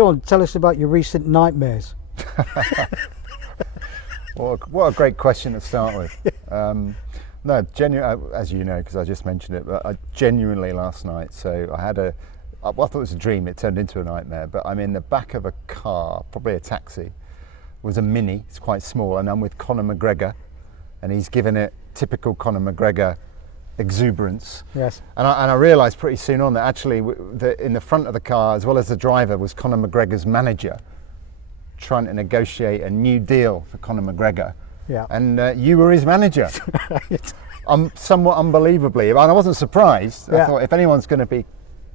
Shaun, tell us about your recent nightmares. What a great question to start with. No, genuinely, as you know, because I just mentioned it, but I genuinely last night, so I thought it was a dream, it turned into a nightmare, but I'm in the back of a car, probably a taxi. It was a Mini, it's quite small, and I'm with Conor McGregor, and he's given it typical Conor McGregor exuberance. Yes. And I realised pretty soon on that actually in the front of the car, as well as the driver, was Conor McGregor's manager, trying to negotiate a new deal for Conor McGregor. Yeah. And you were his manager. Somewhat unbelievably, and I wasn't surprised. Yeah. I thought if anyone's going to be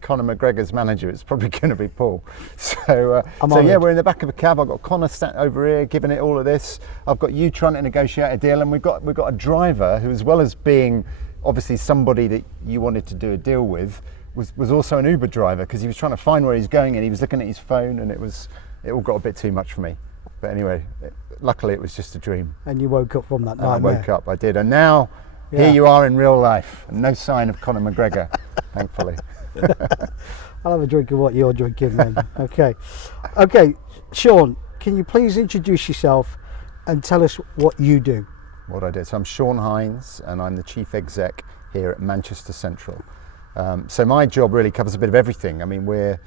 Conor McGregor's manager, it's probably going to be Paul. So yeah, we're in the back of a cab. I've got Conor sat over here giving it all of this. I've got you trying to negotiate a deal, and we've got a driver who, as well as being obviously somebody that you wanted to do a deal with, was also an Uber driver, because he was trying to find where he's going and he was looking at his phone, and it all got a bit too much for me. But anyway, luckily it was just a dream. And you woke up from that nightmare. I woke up, I did, and now here you are in real life, and no sign of Conor McGregor, thankfully. I'll have a drink of what you're drinking then. Okay, Shaun, can you please introduce yourself and tell us what you do? What I do. So I'm Shaun Hinds, and I'm the Chief Exec here at Manchester Central. So my job really covers a bit of everything. I mean, we're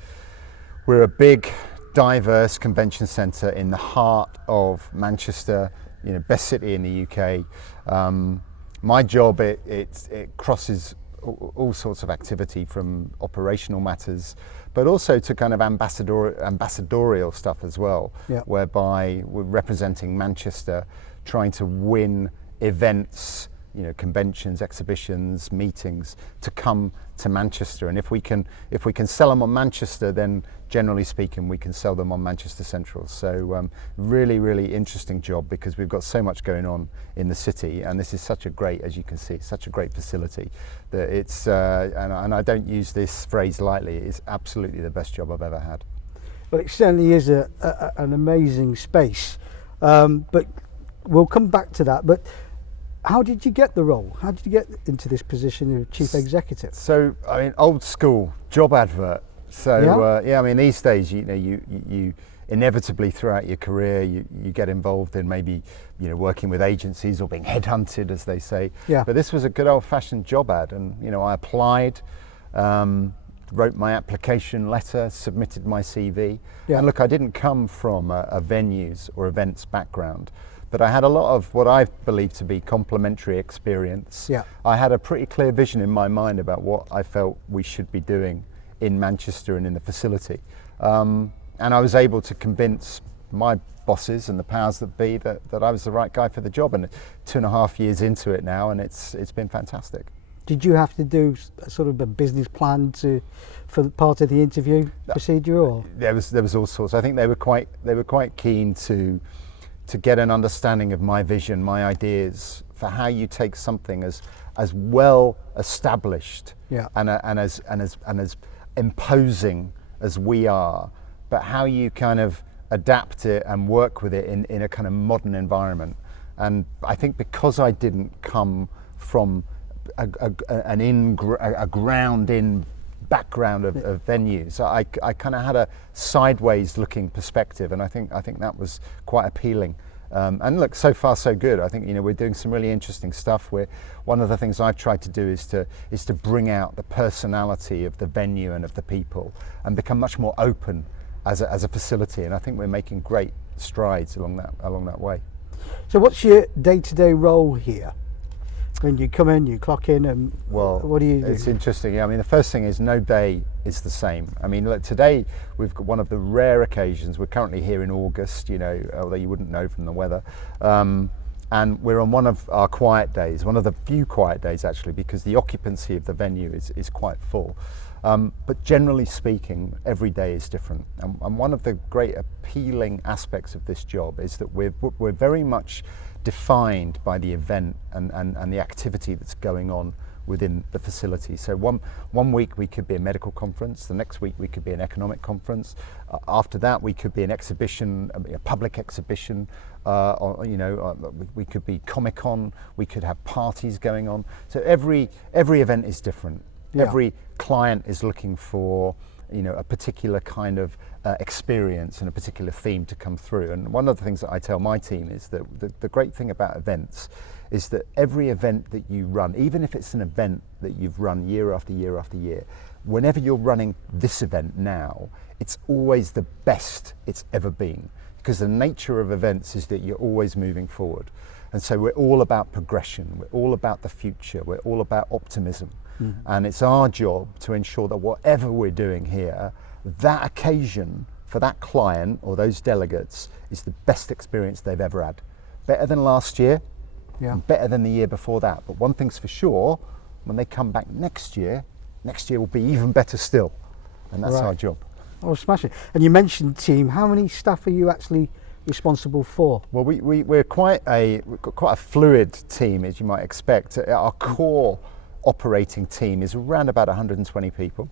a big, diverse convention centre in the heart of Manchester, best city in the UK. My job, it crosses all sorts of activity, from operational matters, but also to kind of ambassadorial stuff as well, whereby we're representing Manchester, trying to win events, conventions, exhibitions, meetings to come to Manchester. And if we can sell them on Manchester, then generally speaking, we can sell them on Manchester Central. So really, really interesting job, because we've got so much going on in the city, and this is such a great, as you can see, such a great facility that it's, and I don't use this phrase lightly, it's absolutely the best job I've ever had. Well, it certainly is an amazing space, but we'll come back to that. But how did you get the role? How did you get into this position of chief executive? So, I mean, old school job advert. So, I mean, these days, you inevitably throughout your career, you get involved in maybe, working with agencies or being headhunted, as they say. Yeah. But this was a good old-fashioned job ad, and I applied, wrote my application letter, submitted my CV. Yeah. And look, I didn't come from a venues or events background, but I had a lot of what I believe to be complementary experience. Yeah. I had a pretty clear vision in my mind about what I felt we should be doing in Manchester and in the facility. And I was able to convince my bosses and the powers that be that I was the right guy for the job. And 2.5 years into it now, and it's been fantastic. Did you have to do sort of a business plan for the part of the interview procedure, or? There was all sorts. I think they were quite keen to get an understanding of my vision, my ideas for how you take something as well established and as imposing as we are, but how you kind of adapt it and work with it in a kind of modern environment. And I think because I didn't come from a ground-in background of venues, I kind of had a sideways looking perspective, and I think that was quite appealing. And look, so far so good. I think we're doing some really interesting stuff. One of the things I've tried to do is to bring out the personality of the venue and of the people, and become much more open as a facility. And I think we're making great strides along that way. So, what's your day-to-day role here? When you come in, you clock in, and what do you do? It's interesting. Yeah, I mean, the first thing is no day is the same. I mean, look, today we've got one of the rare occasions. We're currently here in August, although you wouldn't know from the weather. And we're on one of our quiet days, one of the few quiet days actually, because the occupancy of the venue is quite full. But generally speaking, every day is different. And one of the great appealing aspects of this job is that we're very much defined by the event and the activity that's going on within the facility. So one week we could be a medical conference, the next week we could be an economic conference, after that we could be an exhibition, a public exhibition, we could be Comic-Con, we could have parties going on. So every event is different. Yeah. Every client is looking for a particular kind of experience and a particular theme to come through. And one of the things that I tell my team is that the great thing about events is that every event that you run, even if it's an event that you've run year after year after year, whenever you're running this event now, it's always the best it's ever been, because the nature of events is that you're always moving forward. And so we're all about progression, we're all about the future, we're all about optimism. And it's our job to ensure that whatever we're doing here, that occasion for that client or those delegates is the best experience they've ever had. Better than last year, and better than the year before that. But one thing's for sure, when they come back next year will be even better still. And that's our job. Oh, smashing. And you mentioned team. How many staff are you actually responsible for? Well, we've got quite a fluid team, as you might expect. Our core operating team is around about 120 people,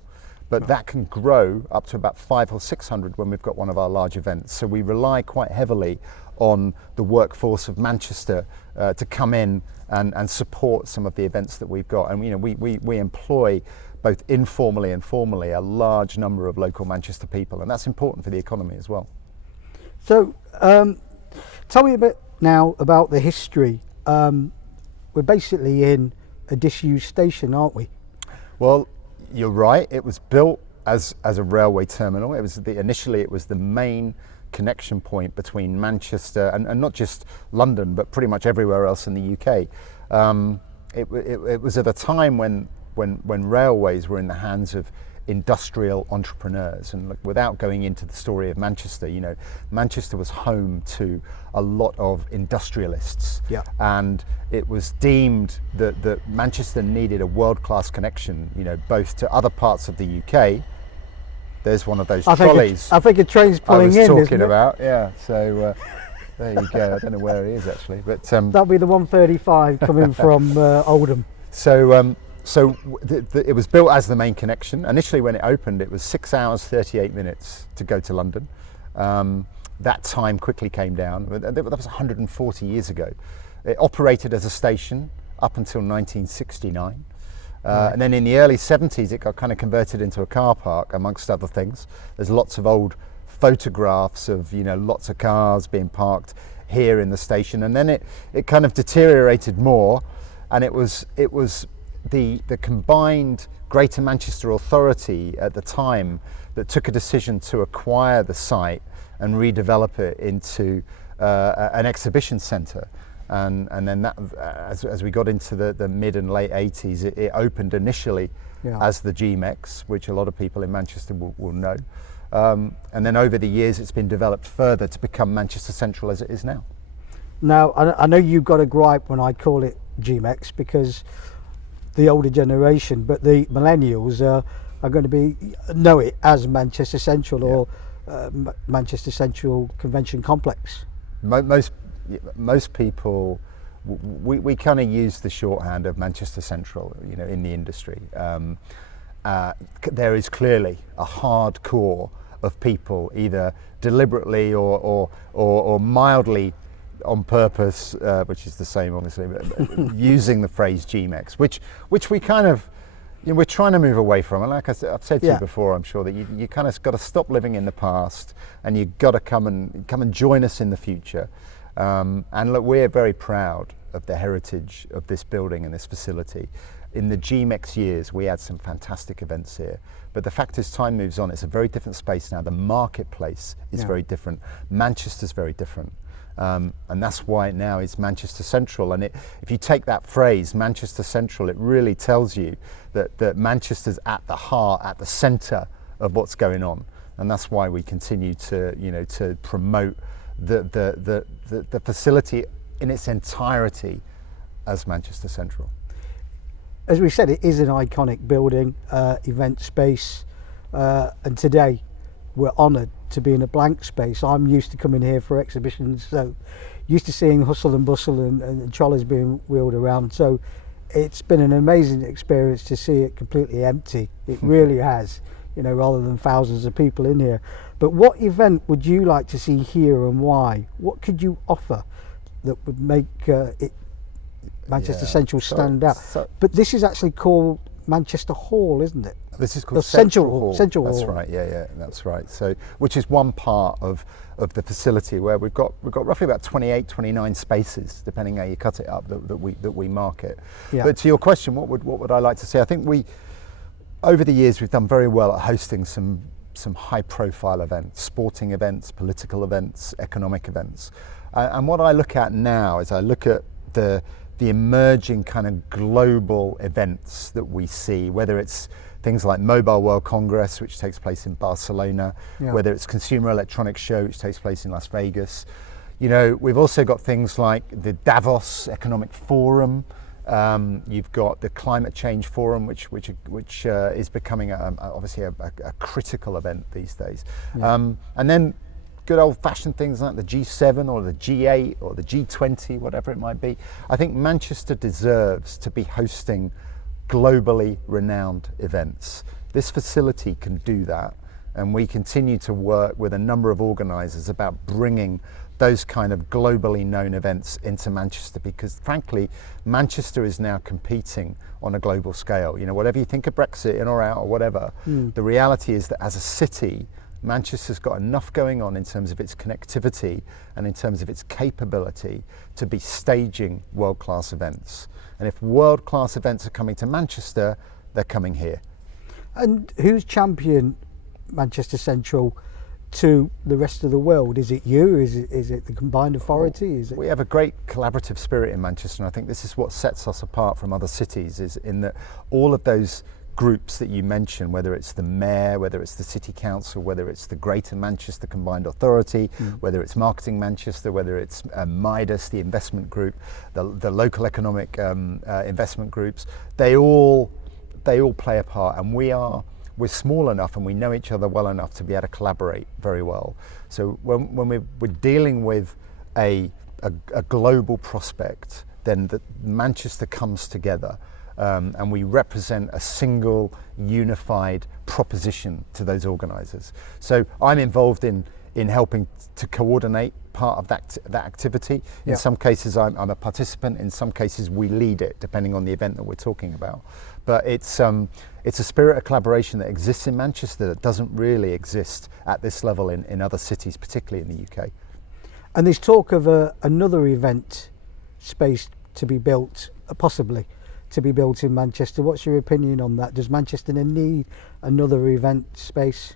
but that can grow up to about 500 or 600 when we've got one of our large events. So we rely quite heavily on the workforce of Manchester to come in and support some of the events that we've got. And we employ both informally and formally a large number of local Manchester people, and that's important for the economy as well. So tell me a bit now about the history. We're basically in a disused station, aren't we? Well, you're right. It was built as a railway terminal. Initially it was the main connection point between Manchester and not just London, but pretty much everywhere else in the UK. It was at a time when railways were in the hands of industrial entrepreneurs. And look, without going into the story of Manchester, Manchester was home to a lot of industrialists. And it was deemed that Manchester needed a world-class connection, both to other parts of the UK. There's one of those trolleys. I think a train's pulling in, I was talking isn't it? about, yeah. So there you go. I don't know where it is actually, but that'll be the 135 coming from Oldham. So it was built as the main connection. Initially when it opened, it was 6 hours, 38 minutes to go to London. That time quickly came down. That was 140 years ago. It operated as a station up until 1969. And then in the early 70s, it got kind of converted into a car park, amongst other things. There's lots of old photographs of, lots of cars being parked here in the station. And then it kind of deteriorated more, and it was the combined Greater Manchester Authority at the time that took a decision to acquire the site and redevelop it into an exhibition centre. And then that, as we got into the mid and late 80s, it opened initially as the GMEX, which a lot of people in Manchester will know. And then over the years, it's been developed further to become Manchester Central as it is now. Now, I know you've got a gripe when I call it GMEX, because the older generation, but the millennials are going to know it as Manchester Central or Manchester Central Convention Complex. Most people, we kind of use the shorthand of Manchester Central, in the industry. There is clearly a hard core of people, either deliberately or mildly on purpose, which is the same obviously, but using the phrase GMEX, which we kind of, we're trying to move away from. And like I've said to you before, I'm sure that you kind of got to stop living in the past, and you've got to come and join us in the future. And look, we're very proud of the heritage of this building and this facility. In the GMEX years, we had some fantastic events here. But the fact is, time moves on. It's a very different space now. The marketplace is very different. Manchester's very different. And that's why now it's Manchester Central. And if you take that phrase, Manchester Central, it really tells you that Manchester's at the heart, at the centre of what's going on. And that's why we continue to promote the facility in its entirety as Manchester Central. As we said, it is an iconic building, event space, and today we're honoured to be in a blank space. I'm used to coming here for exhibitions, so used to seeing hustle and bustle and trolleys being wheeled around. So it's been an amazing experience to see it completely empty. It really has, rather than thousands of people in here. But what event would you like to see here, and why? What could you offer that would make it Manchester Central stand out? But this is actually called Manchester Hall, isn't it? This is called Central Hall. Central That's Hall. right. Yeah, that's right. So, which is one part of the facility where we've got roughly about 28, 29 spaces, depending how you cut it up, that we market. Yeah. But to your question, what would I like to see? I think over the years we've done very well at hosting some high profile events, sporting events, political events, economic events. And what I look at now is I look at the emerging kind of global events that we see, whether it's things like Mobile World Congress, which takes place in Barcelona, whether it's Consumer Electronics Show, which takes place in Las Vegas. You know, we've also got things like the Davos Economic Forum. You've got the Climate Change Forum, which is becoming obviously a critical event these days. And then good old-fashioned things like the G7 or the G8 or the G20, whatever it might be. I think Manchester deserves to be hosting globally renowned events. This facility can do that, and we continue to work with a number of organisers about bringing those kind of globally known events into Manchester, because frankly Manchester is now competing on a global scale. You know, whatever you think of Brexit, in or out or whatever, the reality is that as a city Manchester's got enough going on in terms of its connectivity and in terms of its capability to be staging world-class events. And if world-class events are coming to Manchester, they're coming here. And who's champion Manchester Central to the rest of the world? Is it you? Is it the combined authority? Is it? We have a great collaborative spirit in Manchester, and I think this is what sets us apart from other cities, is in that all of those groups that you mentioned, whether it's the mayor, whether it's the city council, whether it's the Greater Manchester Combined Authority, whether it's Marketing Manchester, whether it's Midas, the investment group, the local economic investment groups, they all play a part, and we're small enough and we know each other well enough to be able to collaborate very well. So when we're dealing with a global prospect, then Manchester comes together. And we represent a single unified proposition to those organisers. So I'm involved in helping to coordinate part of that activity. In some cases I'm a participant, in some cases we lead it, depending on the event that we're talking about. But it's a spirit of collaboration that exists in Manchester that doesn't really exist at this level in other cities, particularly in the UK. And there's talk of another event space to be built, possibly to be built in Manchester. What's your opinion on that? Does Manchester need another event space?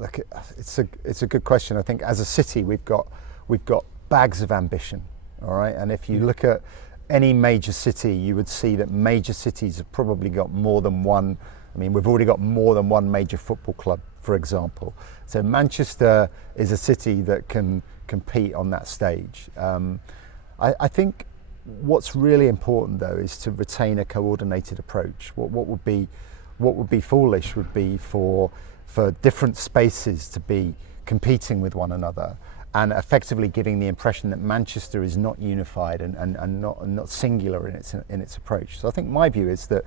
Look, it's a good question. I think as a city we've got bags of ambition, all right. And if you look at any major city, you would see that major cities have probably got more than one. I mean, we've already got more than one major football club, for example. So Manchester is a city that can compete on that stage. I think what's really important though is to retain a coordinated approach. What would be foolish would be for different spaces to be competing with one another and effectively giving the impression that Manchester is not unified and not singular in its approach. So I think my view is that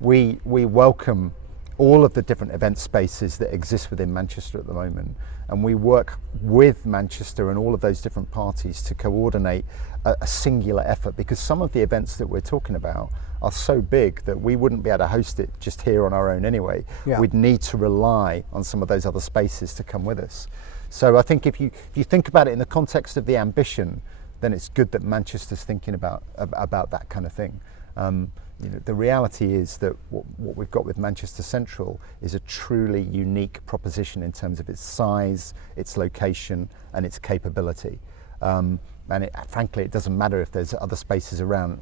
we welcome all of the different event spaces that exist within Manchester at the moment, and we work with Manchester and all of those different parties to coordinate a singular effort, because some of the events that we're talking about are so big that we wouldn't be able to host it just here on our own anyway. We'd need to rely on some of those other spaces to come with us. So I think if you think about it in the context of the ambition, then it's good that Manchester's thinking about that kind of thing. You know, the reality is that what we've got with Manchester Central is a truly unique proposition in terms of its size, its location, and its capability. Frankly, it doesn't matter if there's other spaces around.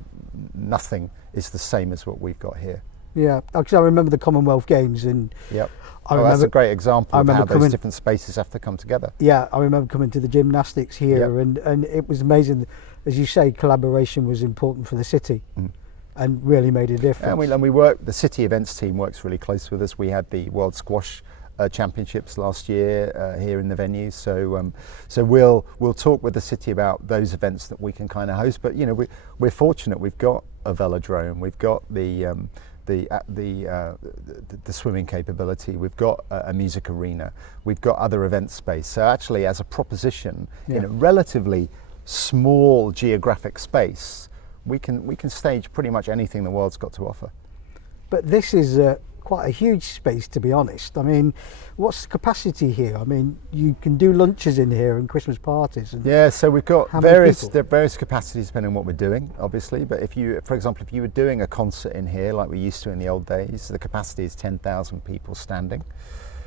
Nothing is the same as what we've got here. Yeah, because I remember the Commonwealth Games, and that's a great example of how those different spaces have to come together. Yeah, I remember coming to the gymnastics here, and it was amazing. As you say, collaboration was important for the city. And really made a difference. And we work. The city events team works really close with us. We had the World Squash Championships last year here in the venue, so we'll talk with the city about those events that we can kind of host. But you know, we're fortunate. We've got a velodrome. We've got the swimming capability. We've got a music arena. We've got other event space. So actually, as a proposition, in a relatively small geographic space, we can stage pretty much anything the world's got to offer. but this is quite a huge space, to be honest. I mean, what's the capacity here? I mean, you can do lunches in here and Christmas parties. And yeah, so we've got how many people? there are various capacities depending on what we're doing, obviously. But if you, for example, if you were doing a concert in here like we used to in the old days, the capacity is 10,000 people standing.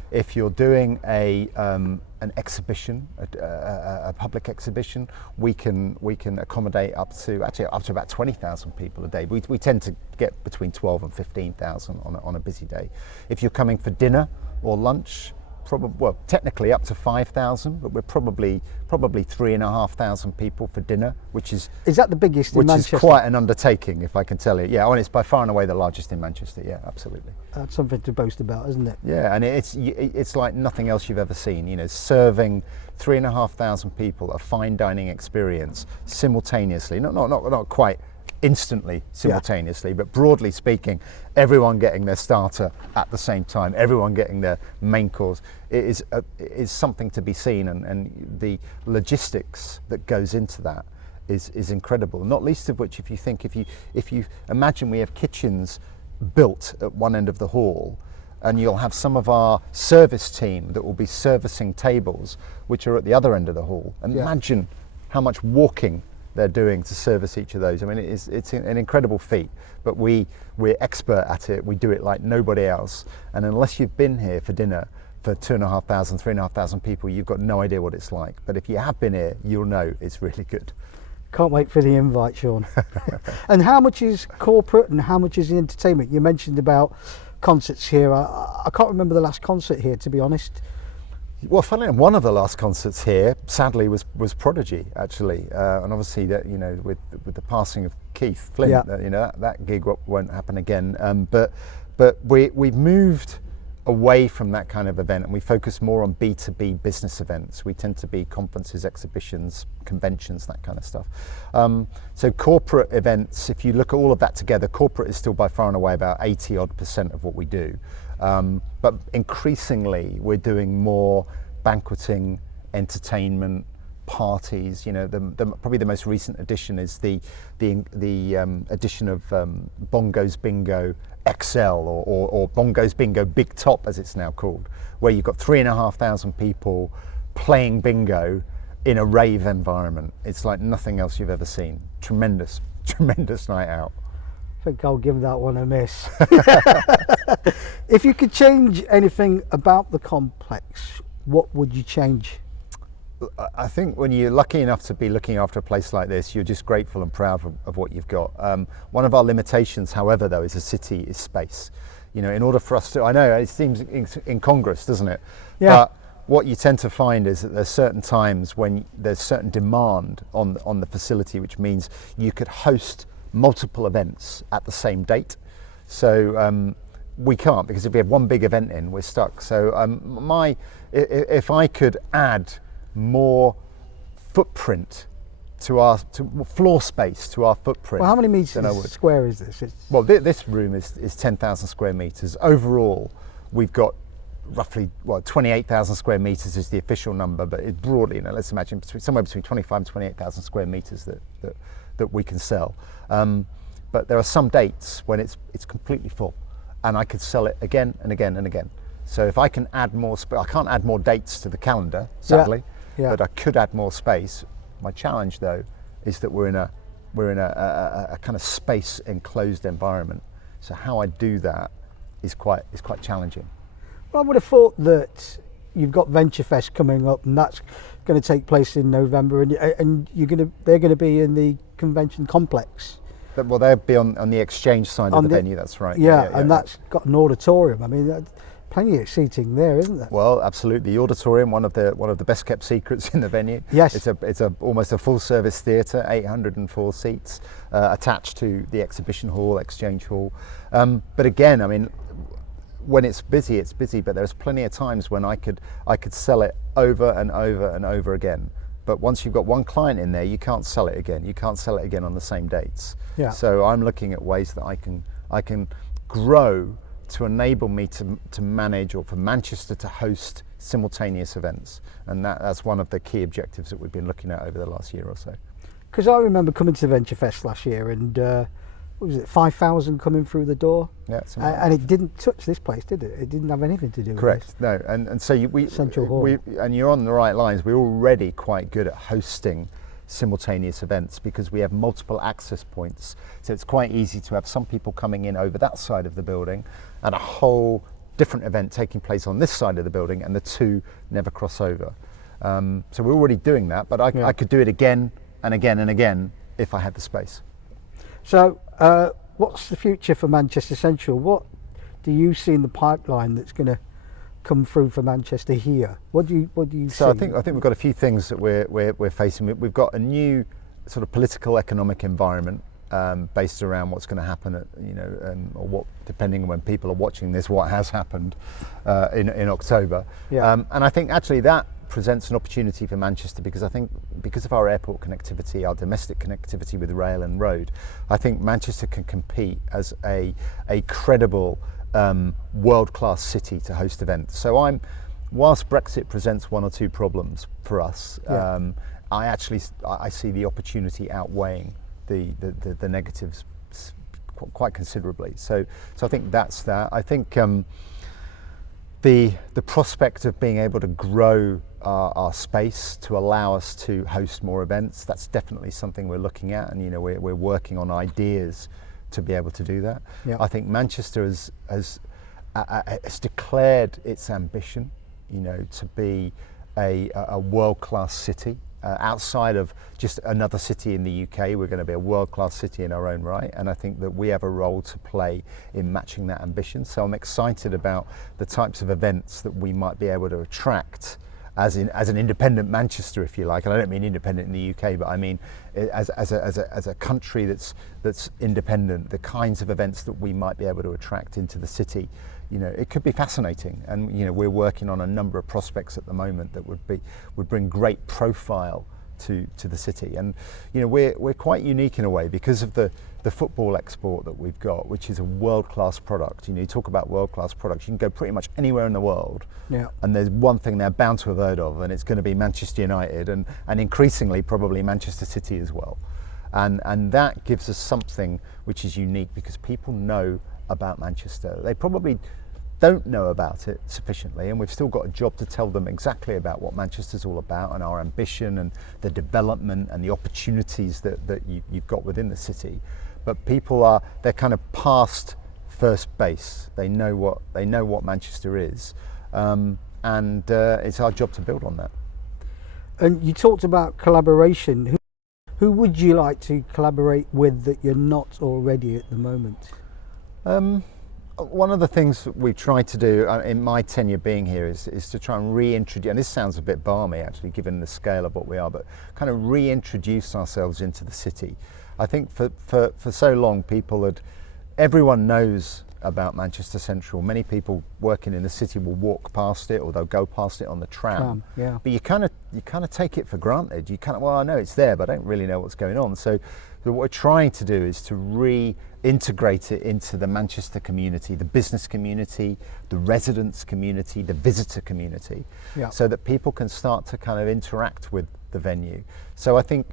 If you're doing an exhibition, a public exhibition, we can accommodate up to about 20,000 people a day. We tend to get between 12 and 15,000 on a busy day. If you're coming for dinner or lunch, technically up to 5,000, but we're probably 3,500 people for dinner, which is that the biggest in Manchester? Which is quite an undertaking, if I can tell you. Yeah, and it's by far and away the largest in Manchester. Yeah, absolutely. That's something to boast about, isn't it? Yeah, and it's like nothing else you've ever seen. You know, serving 3,500 people a fine dining experience simultaneously, not quite instantly simultaneously, but broadly speaking, everyone getting their starter at the same time, everyone getting their main course. It is something to be seen, and the logistics that goes into that is incredible. Not least of which, if you imagine we have kitchens built at one end of the hall, and you'll have some of our service team that will be servicing tables which are at the other end of the hall. And imagine how much walking they're doing to service each of those. I mean, it's an incredible feat, but we're expert at it. We do it like nobody else. And unless you've been here for dinner for 2,500, 3,500 people, you've got no idea what it's like. But if you have been here, you'll know it's really good. Can't wait for the invite, Shaun. And how much is corporate and how much is the entertainment? You mentioned about concerts here. I can't remember the last concert here, to be honest. Well, funnily enough, one of the last concerts here, sadly, was Prodigy, actually, and obviously that, you know, with the passing of Keith Flint, you know, that gig won't happen again. But we've moved away from that kind of event, and we focus more on B2B business events. We tend to be conferences, exhibitions, conventions, that kind of stuff. So corporate events, if you look at all of that together, corporate is still by far and away about 80% of what we do. But increasingly, we're doing more banqueting, entertainment, parties. You know, probably the most recent addition is the addition of Bongos Bingo XL or Bongos Bingo Big Top, as it's now called, where you've got 3,500 people playing bingo in a rave environment. It's like nothing else you've ever seen. Tremendous night out. I think I'll give that one a miss. If you could change anything about the complex, what would you change? I think when you're lucky enough to be looking after a place like this, you're just grateful and proud of what you've got. One of our limitations, however, though, as a city is space. You know, in order for us to, I know it seems incongruous, doesn't it? Yeah. But what you tend to find is that there's certain times when there's certain demand on the facility, which means you could host multiple events at the same date. So we can't, because if we have one big event in, we're stuck. So if I could add more footprint to floor space to our footprint. Well, how many meters square is this? Well, this room is 10,000 square meters. Overall, we've got roughly 28,000 square meters is the official number, but it broadly, you know, let's imagine somewhere between 25 and 28,000 square meters that we can sell. But there are some dates when it's completely full, and I could sell it again and again and again. So if I can add more I can't add more dates to the calendar, sadly. Yeah. But I could add more space. My challenge, though, is that we're in a kind of space enclosed environment. So how I do that is quite challenging. Well, I would have thought that you've got VentureFest coming up, and that's going to take place in November, and they're going to be in the convention complex. Well, they'll be on the exchange side of the venue. That's right. Yeah, and that's got an auditorium. I mean, plenty of seating there, isn't there? Well, absolutely. The auditorium, one of the best kept secrets in the venue. Yes. It's almost a full service theatre, 804 seats attached to the exhibition hall, exchange hall. But again, I mean, when it's busy, it's busy. But there's plenty of times when I could sell it over and over and over again. But once you've got one client in there, you can't sell it again. You can't sell it again on the same dates. Yeah. So I'm looking at ways that I can grow to enable me to manage, or for Manchester to host simultaneous events, and that's one of the key objectives that we've been looking at over the last year or so. Because I remember coming to VentureFest last year, and what was it, 5,000 coming through the door. Yeah, something like And it didn't touch this place, did it? It didn't have anything to do with correct. No, and so Central Hall. and you're on the right lines. We're already quite good at hosting simultaneous events because we have multiple access points. So it's quite easy to have some people coming in over that side of the building and a whole different event taking place on this side of the building, and the two never cross over. So we're already doing that, but I could do it again and again and again if I had the space. So, what's the future for Manchester Central? What do you see in the pipeline that's going to come through for Manchester here? What do you see? So I think we've got a few things that we're facing. We've got a new sort of political economic environment based around what's going to happen at, or what, depending on when people are watching this, what has happened in October. Yeah. And I think actually that presents an opportunity for Manchester, because I think because of our airport connectivity, our domestic connectivity with rail and road, I think Manchester can compete as a credible world-class city to host events. So whilst Brexit presents one or two problems for us, I see the opportunity outweighing the negatives quite considerably. So I think that's that. I think the prospect of being able to grow our space to allow us to host more events, that's definitely something we're looking at, and we're working on ideas to be able to do that. Yeah. I think Manchester has declared its ambition, to be a world-class city. Outside of just another city in the UK, we're going to be a world-class city in our own right, and I think that we have a role to play in matching that ambition. So I'm excited about the types of events that we might be able to attract as an independent Manchester, if you like. And I don't mean independent in the UK, but I mean as a country that's independent. The kinds of events that we might be able to attract into the city, it could be fascinating. And we're working on a number of prospects at the moment that would bring great profile to the city. And we're quite unique in a way because of the football export that we've got, which is a world-class product. You talk about world-class products, you can go pretty much anywhere in the world, and there's one thing they're bound to have heard of, and it's going to be Manchester United, and increasingly probably Manchester City as well. And that gives us something which is unique because people know about Manchester. They probably don't know about it sufficiently, and we've still got a job to tell them exactly about what Manchester's all about and our ambition and the development and the opportunities that you've got within the city. But they're kind of past first base. They know what Manchester is, and it's our job to build on that. And you talked about collaboration. Who would you like to collaborate with that you're not already at the moment? One of the things that we've tried to do in my tenure being here is to try and reintroduce, and this sounds a bit balmy actually given the scale of what we are, but kind of reintroduce ourselves into the city. I think for so long everyone knows about Manchester Central. Many people working in the city will walk past it, or they'll go past it on the tram. Yeah. But you kind of take it for granted. Well, I know it's there, but I don't really know what's going on. So what we're trying to do is to reintegrate it into the Manchester community, the business community, the residents community, the visitor community, so that people can start to kind of interact with the venue. So I think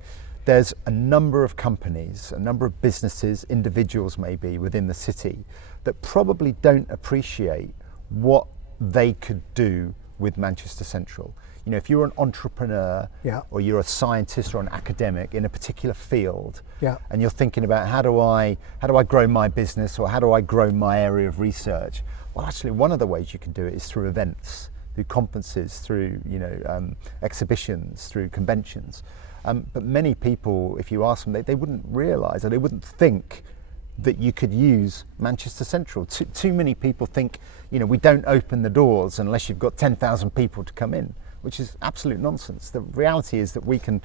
there's a number of companies, a number of businesses, individuals maybe within the city that probably don't appreciate what they could do with Manchester Central. If you're an entrepreneur, or you're a scientist or an academic in a particular field, and you're thinking about how do I grow my business, or how do I grow my area of research? Well, actually, one of the ways you can do it is through events, through conferences, through exhibitions, through conventions. But many people, if you ask them, they wouldn't realise, or they wouldn't think that you could use Manchester Central. Too many people think, we don't open the doors unless you've got 10,000 people to come in, which is absolute nonsense. The reality is that we can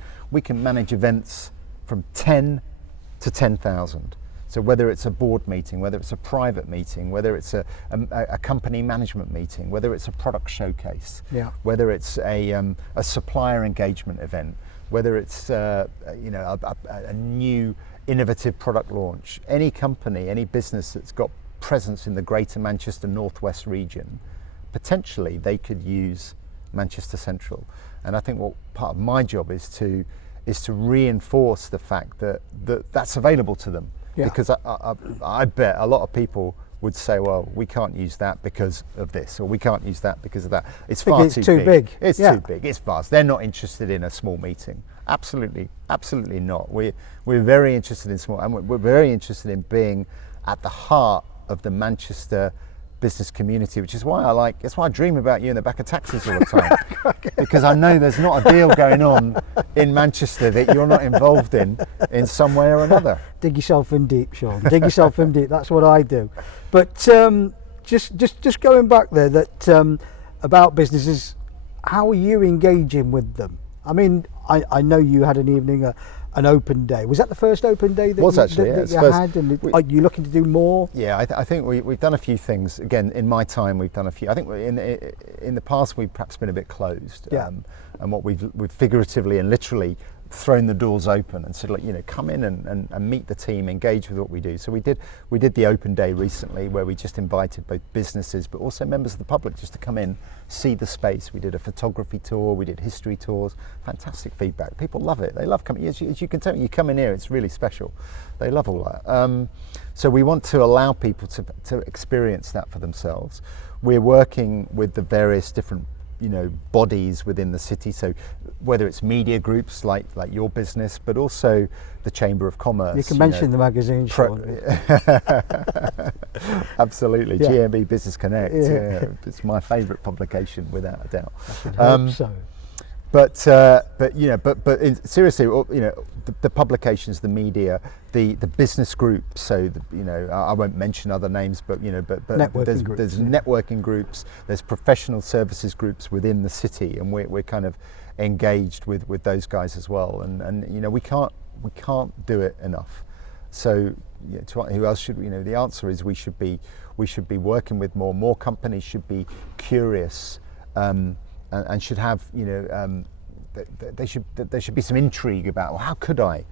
manage events from 10 to 10,000. So whether it's a board meeting, whether it's a private meeting, whether it's a company management meeting, whether it's a product showcase, whether it's a supplier engagement event, whether it's a new innovative product launch, any company, any business that's got presence in the Greater Manchester Northwest region, potentially they could use Manchester Central. And I think what part of my job is to reinforce the fact that that's available to them. Yeah. Because I bet a lot of people would say, well, we can't use that because of this, or we can't use that because of that. It's far it's too big. It's Yeah. too big. It's vast. They're not interested in a small meeting. Absolutely not. We're very interested in small, and we're very interested in being at the heart of the Manchester business community, which is why that's why I dream about you in the back of taxis all the time, because I know there's not a deal going on in Manchester that you're not involved in some way or another. Dig yourself in deep, Shaun. Dig yourself in deep. That's what I do. But just going back there, that about businesses, how are you engaging with them? I mean, I know you had an evening, an open day. Was that the first open day that you had? And are you looking to do more? Yeah, I think we've done a few things. Again, in my time, we've done a few. I think in the past we've perhaps been a bit closed. Yeah. And what we've figuratively and literally thrown the doors open and said, like, come in and meet the team, engage with what we do. So we did the open day recently, where we just invited both businesses but also members of the public just to come in, see the space. We did a photography tour, we did history tours. Fantastic feedback. People love it. They love coming. As you can tell, you come in here, it's really special. They love all that. So we want to allow people to experience that for themselves. We're working with the various different bodies within the city, so whether it's media groups like your business, but also the Chamber of Commerce. You can mention the magazine, Shaun. Absolutely. Yeah. GMB Business Connect. Yeah. It's my favourite publication without a doubt. I should hope so. But seriously, the publications, the media, the business groups. So I won't mention other names, but there's networking groups, there's professional services groups within the city, and we're kind of engaged with those guys as well. And we can't do it enough. So who else should the answer is we should be working with more companies should be curious. And should have, there should be some intrigue about, well, how could I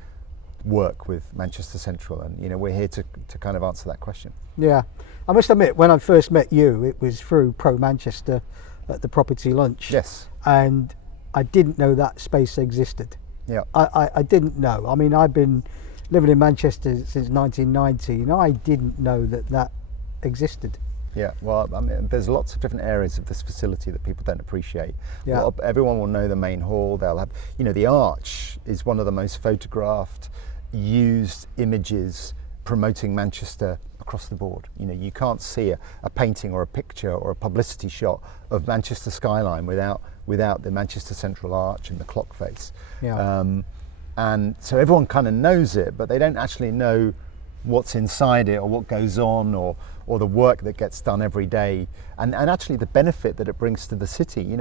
work with Manchester Central? And we're here to kind of answer that question. Yeah, I must admit, when I first met you, it was through Pro Manchester at the property lunch. Yes. And I didn't know that space existed. Yeah. I didn't know. I mean, I've been living in Manchester since 1990, and I didn't know that existed. Yeah, well, I mean, there's lots of different areas of this facility that people don't appreciate. Yeah. Everyone will know the main hall. They'll have, the arch is one of the most photographed, used images promoting Manchester across the board. You can't see a painting or a picture or a publicity shot of Manchester skyline without the Manchester Central arch and the clock face. Yeah. And so everyone kind of knows it, but they don't actually know what's inside it or what goes on or the work that gets done every day, and actually the benefit that it brings to the city.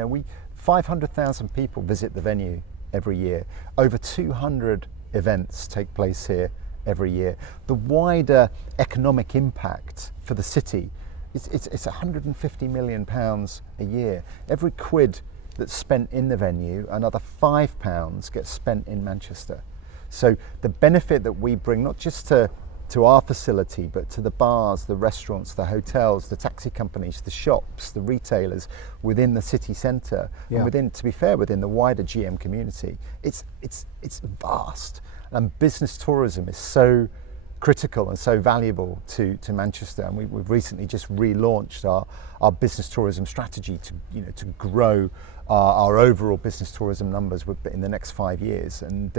500,000 people visit the venue every year. Over 200 events take place here every year. The wider economic impact for the city, it's 150 million pounds a year. Every quid that's spent in the venue, another £5 gets spent in Manchester. So the benefit that we bring, not just to our facility, but to the bars, the restaurants, the hotels, the taxi companies, the shops, the retailers within the city centre, and within the wider GM community, it's vast. And business tourism is so critical and so valuable to Manchester. And we've recently just relaunched our business tourism strategy to grow our overall business tourism numbers in the next 5 years. And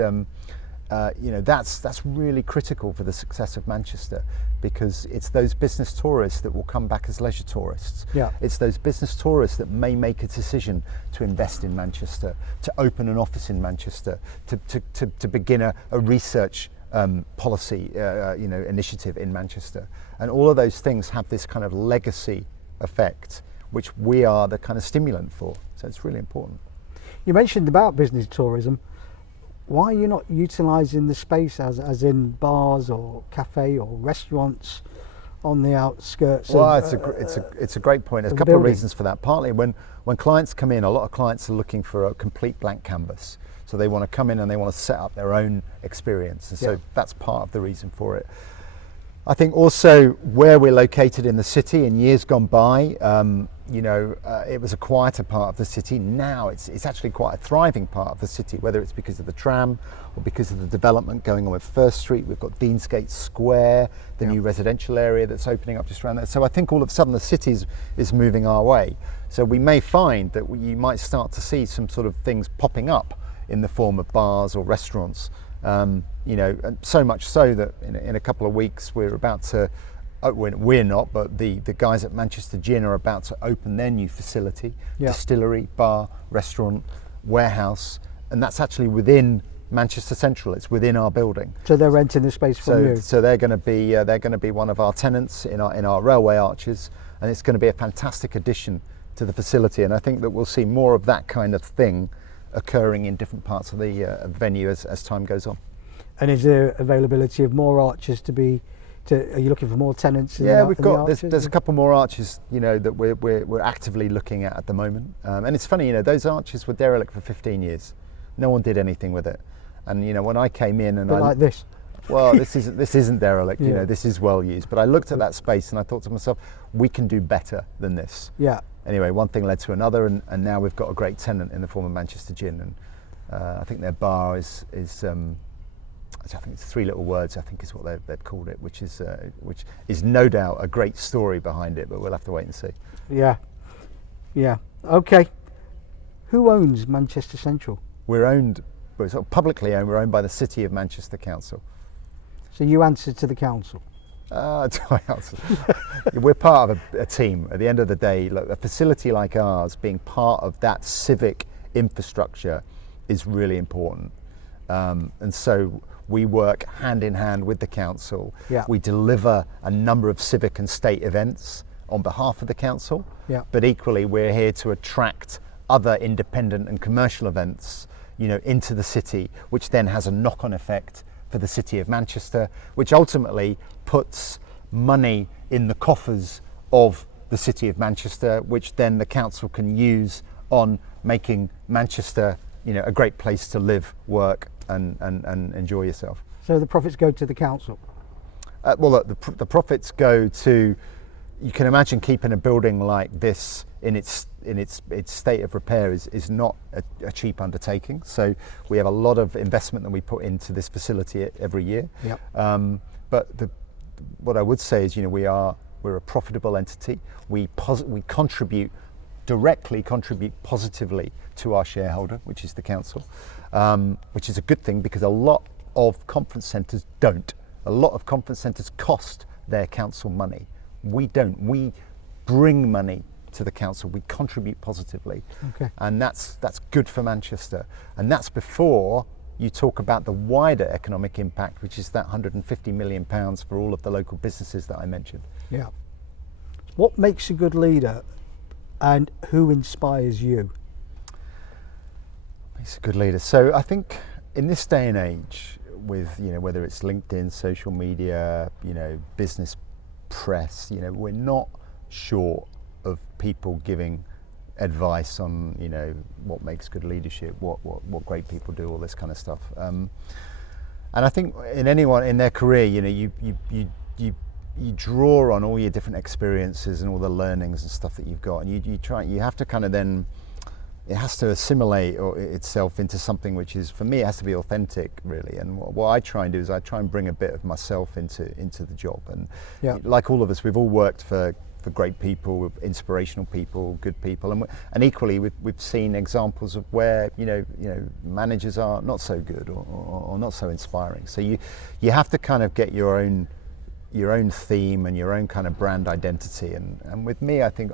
that's really critical for the success of Manchester, because it's those business tourists that will come back as leisure tourists. Yeah. It's those business tourists that may make a decision to invest in Manchester, to open an office in Manchester, to begin a research policy initiative in Manchester. And all of those things have this kind of legacy effect, which we are the kind of stimulant for. So it's really important. You mentioned about business tourism. Why are you not utilising the space as in bars or cafe or restaurants on the outskirts? Well, it's a great point. There's a couple of reasons for that. Partly when clients come in, a lot of clients are looking for a complete blank canvas. So they want to come in and they want to set up their own experience. And so that's part of the reason for it. I think also where we're located in the city. In years gone by, it was a quieter part of the city. Now it's actually quite a thriving part of the city, whether it's because of the tram or because of the development going on with First Street. We've got Deansgate Square, the new residential area that's opening up just around there. So I think all of a sudden the city is moving our way. So we may find that you might start to see some sort of things popping up in the form of bars or restaurants. And so much so that in a couple of weeks we're about to, we're not, but the guys at Manchester Gin are about to open their new facility, distillery, bar, restaurant, warehouse, and that's actually within Manchester Central. It's within our building. So they're renting the space from you. So they're going to be one of our tenants in our railway arches, and it's going to be a fantastic addition to the facility. And I think that we'll see more of that kind of thing occurring in different parts of the venue as time goes on. And is there availability of more arches are you looking for more tenants? There's a couple more arches, that we're actively looking at the moment. And it's funny, those arches were derelict for 15 years. No one did anything with it. And when I came in and like this. Well, this isn't derelict. This is well used. But I looked at that space and I thought to myself, we can do better than this. Yeah. Anyway, one thing led to another, and now we've got a great tenant in the form of Manchester Gin, and I think their bar is I think it's Three Little Words, I think is what they've called it, which is no doubt a great story behind it, but we'll have to wait and see. Yeah. Okay. Who owns Manchester Central? We're sort of publicly owned. We're owned by the City of Manchester Council. So you answer to the council? We're part of a team. At the end of the day, look, a facility like ours, being part of that civic infrastructure, is really important. And so we work hand in hand with the council. Yeah. We deliver a number of civic and state events on behalf of the council. Yeah. But equally, we're here to attract other independent and commercial events, into the city, which then has a knock-on effect for the City of Manchester, which ultimately puts money in the coffers of the City of Manchester, which then the council can use on making Manchester, a great place to live, work, and enjoy yourself. So the profits go to the council? The profits go to. You can imagine keeping a building like this in its state of repair is not a cheap undertaking. So we have a lot of investment that we put into this facility every year. Yep. But what I would say is, we're a profitable entity. We directly contribute positively to our shareholder, which is the council, which is a good thing because a lot of conference centres don't. A lot of conference centres cost their council money. We don't. We bring money to the council. We contribute positively. Okay. And that's good for Manchester. And that's before you talk about the wider economic impact, which is that £150 million for all of the local businesses that I mentioned. Yeah. What makes a good leader, and who inspires you? Makes a good leader. So I think in this day and age, with whether it's LinkedIn, social media, business press, we're not short of people giving advice on what makes good leadership, what great people do, all this kind of stuff. And I think in anyone in their career, you draw on all your different experiences and all the learnings and stuff that you've got, and you have to kind of then, it has to assimilate itself into something which is, for me, it has to be authentic, really. And what I try and do is I try and bring a bit of myself into the job. And like all of us, we've all worked for great people, inspirational people, good people, and equally we've seen examples of where managers are not so good or not so inspiring. So you have to kind of get your own theme and your own kind of brand identity. And with me, I think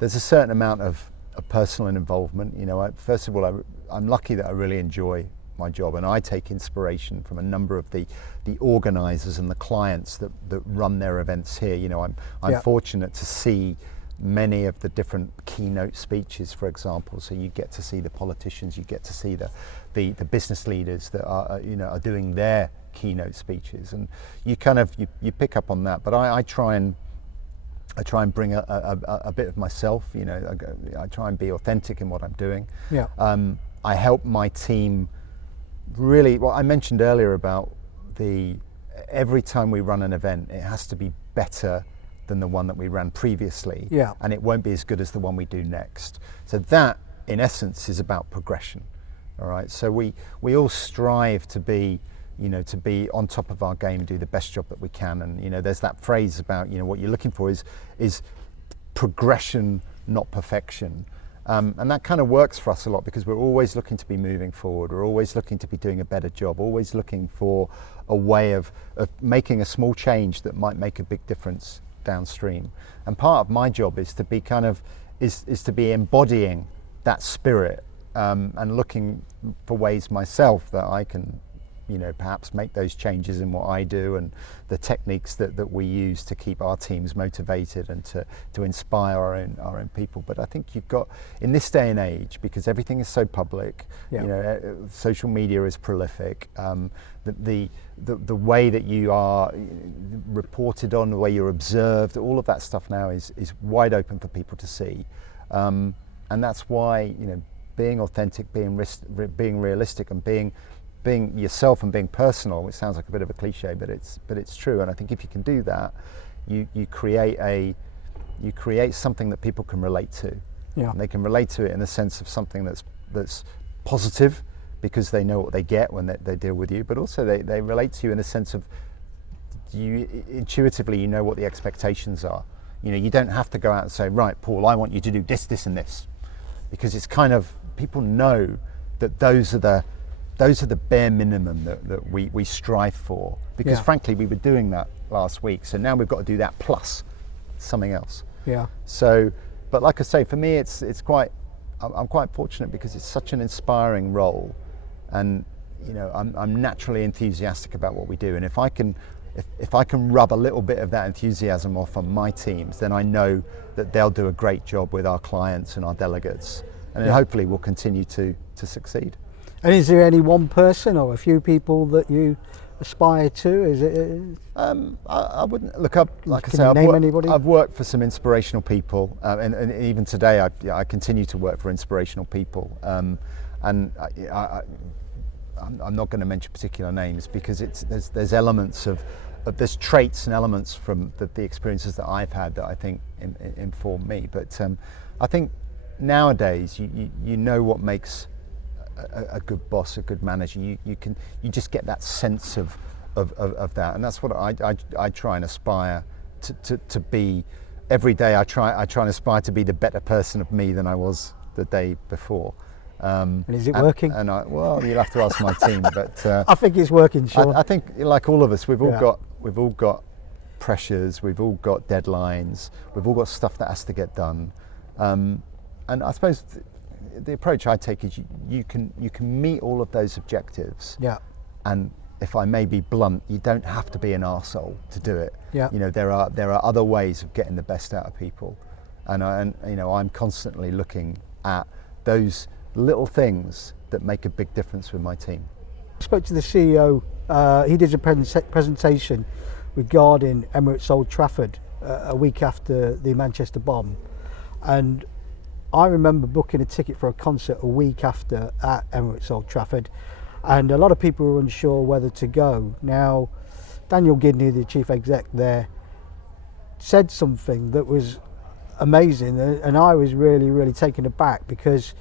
there's a certain amount of personal involvement. First of all, I'm lucky that I really enjoy my job, and I take inspiration from a number of the organisers and the clients that run their events here. I'm fortunate to see many of the different keynote speeches, for example. So you get to see the politicians, you get to see the business leaders that are doing their keynote speeches, and you pick up on that. But I try and bring a bit of myself. I try and be authentic in what I'm doing. Yeah. I help my team really. What I mentioned earlier about the every time we run an event, it has to be better than the one that we ran previously, Yeah. and it won't be as good as the one we do next. So that, in essence, is about progression. All right. So we all strive to be, to be on top of our game, do the best job that we can. And there's that phrase about what you're looking for is progression, not perfection. And that kind of works for us a lot because we're always looking to be moving forward. We're always looking to be doing a better job, always looking for a way of making a small change that might make a big difference downstream. And part of my job is to be is to be embodying that spirit, and looking for ways myself that I can perhaps make those changes in what I do and the techniques that we use to keep our teams motivated and to inspire our own people. But I think you've got, in this day and age, because everything is so public, social media is prolific, the way that you are reported on, the way you're observed, all of that stuff now is wide open for people to see. And that's why, being authentic, being realistic, and being yourself and being personal, which sounds like a bit of a cliche, but it's true. And I think if you can do that, you create something that people can relate to. Yeah. And they can relate to it in the sense of something that's positive, because they know what they get when they deal with you, but also they relate to you in a sense of intuitively you know what the expectations are. You don't have to go out and say, right, Paul, I want you to do this, this and this, because it's kind of, people know that those are the bare minimum that we strive for, because frankly we were doing that last week, so now we've got to do that plus something else. Yeah. So, but like I say, for me I'm quite fortunate because it's such an inspiring role, and I'm naturally enthusiastic about what we do, and if I can rub a little bit of that enthusiasm off on my teams, then I know that they'll do a great job with our clients and our delegates, and then hopefully we'll continue to succeed. And is there any one person or a few people that you aspire to? Is it? I wouldn't look. I've worked for some inspirational people, and even today I continue to work for inspirational people. And I'm not going to mention particular names because there's elements of there's traits and elements from the experiences that I've had that I think inform me. But I think nowadays you know what makes a good boss, a good manager. You just get that sense of that, and that's what I try and aspire to be every day. I try and aspire to be the better person of me than I was the day before. And is it working? And well, you'll have to ask my team, but I think it's working, Shaun. I think, like all of us, we've all got pressures, we've all got deadlines, we've all got stuff that has to get done, and I suppose the approach I take is you can meet all of those objectives. Yeah. And if I may be blunt, you don't have to be an arsehole to do it. Yeah. There are other ways of getting the best out of people, and I'm constantly looking at those little things that make a big difference with my team. I spoke to the CEO. He did a presentation regarding Emirates Old Trafford a week after the Manchester bomb, and I remember booking a ticket for a concert a week after at Emirates Old Trafford, and a lot of people were unsure whether to go. Now, Daniel Gidney, the chief exec there, said something that was amazing, and I was really, really taken aback, because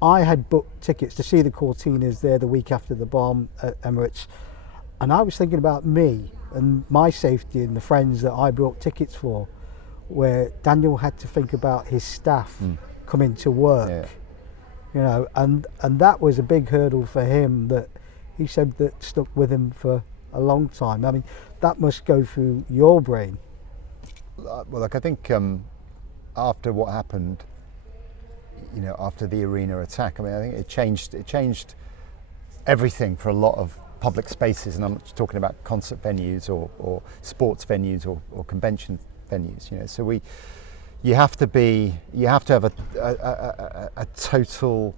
I had booked tickets to see the Cortinas there the week after the bomb at Emirates, and I was thinking about me and my safety and the friends that I bought tickets for, where Daniel had to think about his staff coming to work, and that was a big hurdle for him that he said that stuck with him for a long time. I mean, that must go through your brain. Well, look, I think after what happened, after the arena attack, I mean, I think it changed everything for a lot of public spaces, and I'm not talking about concert venues or sports venues or convention venues. So you have to have a total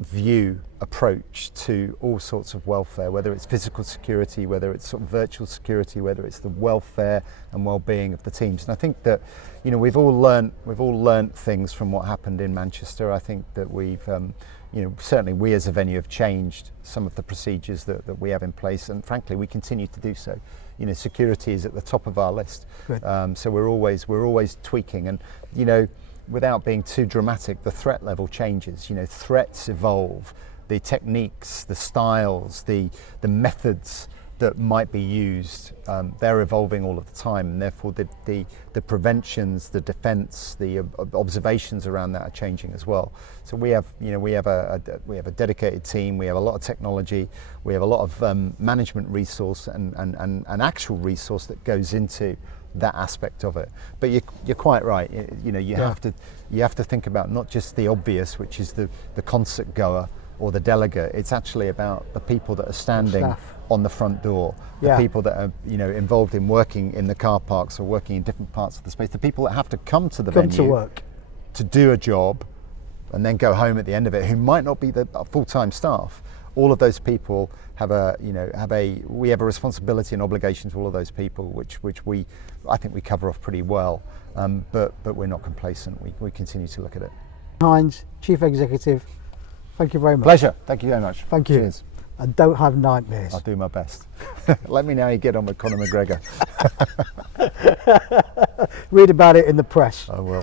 view approach to all sorts of welfare, whether it's physical security, whether it's sort of virtual security, whether it's the welfare and well-being of the teams. And I think that, you know, we've all learnt things from what happened in Manchester. I think that we've you know, certainly we as a venue have changed some of the procedures that we have in place, and frankly we continue to do so. You know, security is at the top of our list. So we're always tweaking, and you know, without being too dramatic, the threat level changes. You know, threats evolve, the techniques, the styles, the methods that might be used, they're evolving all of the time, and therefore the preventions, the defence, the observations around that are changing as well. So we have a dedicated team. We have a lot of technology. We have a lot of management resource and actual resource that goes into that aspect of it. But you're quite right. You know, you have to think about not just the obvious, which is the concert goer or the delegate. It's actually about the people that are standing on the front door, the people that are, you know, involved in working in the car parks or working in different parts of the space, the people that have to come to the venue to work, to do a job and then go home at the end of it, who might not be the full-time staff. All of those people we have a responsibility and obligation to all of those people, which I think we cover off pretty well, but we're not complacent. We continue to look at it. Hinds, Chief Executive, thank you very much. Pleasure. Thank you very much. Thank you. Cheers. And don't have nightmares. I'll do my best. Let me know how you get on with Conor McGregor. Read about it in the press. I will.